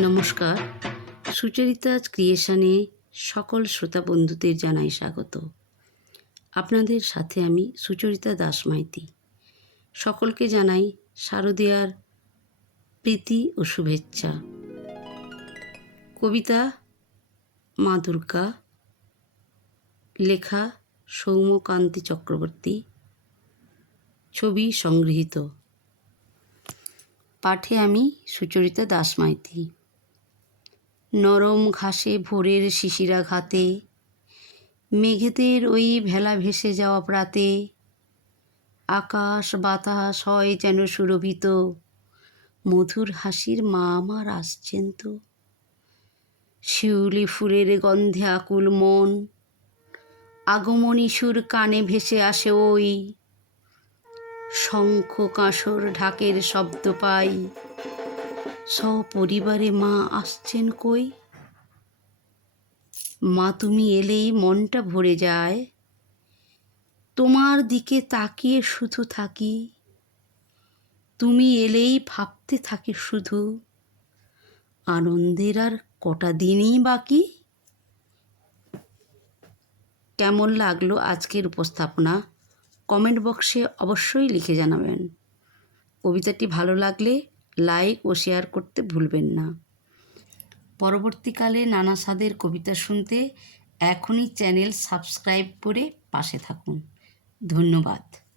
নমস্কার। সুচরিতা ক্রিয়েশনে সকল শ্রোতা বন্ধুদের জানাই স্বাগত। আপনাদের সাথে আমি সুচরিতা দাস মাইতি। সকলকে জানাই শারদীয়ার প্রীতি ও শুভেচ্ছা। কবিতা মা দুর্গা, লেখা সৌম্যকান্তি চক্রবর্তী, ছবি সংগৃহীত। পাঠে আমি সুচরিতা দাস মাইতি। নরম ঘাসে ভোরের শিশিরা ঘাতে মেঘেদের ওই ভেলা ভেসে যাওয়া প্রাতে। আকাশ বাতাস হয় যেন সুরভিত। মধুর হাসির মা আমার আসছেন তো। শিউলি ফুলের গন্ধে আকুল মন। আগমনী কানে ভেসে আসে ওই। শঙ্খ কাঁসর ঢাকের শব্দ পাই। সপরিবারে মা আসছেন কই? মা তুমি এলেই মনটা ভরে যায়। তোমার দিকে তাকিয়ে শুধু থাকি। তুমি এলেই ভাবতে থাকি শুধু। আনন্দের আর কটা দিনই বাকি? কেমন লাগল আজকের উপস্থাপনা? কমেন্ট বক্সে অবশ্যই লিখে জানাবেন। কবিতাটি ভালো লাগলে লাইক ও শেয়ার করতে ভুলবেন না। পরবর্তীকালে নানা স্বাদের কবিতা শুনতে এখনই চ্যানেল সাবস্ক্রাইব করে পাশে থাকুন। ধন্যবাদ।